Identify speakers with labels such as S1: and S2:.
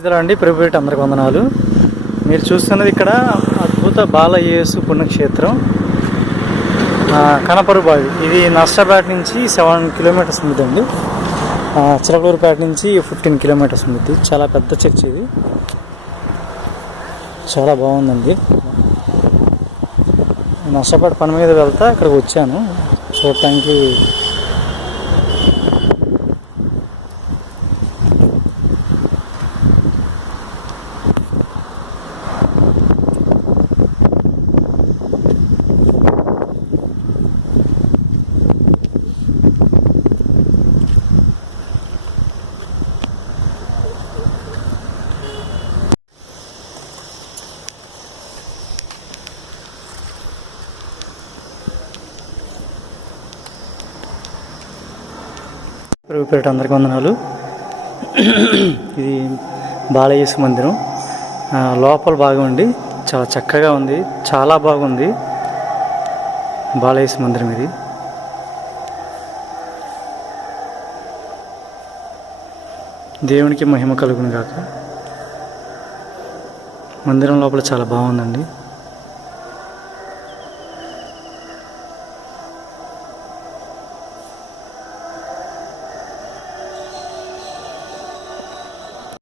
S1: ఇదిలో అండి ప్రభుత్వ అందరికి వందనాలు మీరు చూస్తున్నది ఇక్కడ అద్భుత బాలయేసు పుణ్యక్షేత్రం. కనపరుబావి ఇది నష్టపేట నుంచి సెవెన్ కిలోమీటర్స్ ఉందండి చిలకలూరుపేట నుంచి ఫిఫ్టీన్ కిలోమీటర్స్ ఉంది చాలా పెద్ద చర్చ్ ఇది. చాలా బాగుందండి. నష్టపేట పని మీద వెళ్తా ఇక్కడికి వచ్చాను. చూడటానికి ప్రభుపేట అందరికి వందనాలు. ఇది బాలయేసు మందిరం. లోపల భాగం అండి. చాలా చక్కగా ఉంది. చాలా బాగుంది. బాలయేసు మందిరం ఇది. దేవునికి మహిమ కలుగును గాక. మందిరం లోపల చాలా బాగుందండి.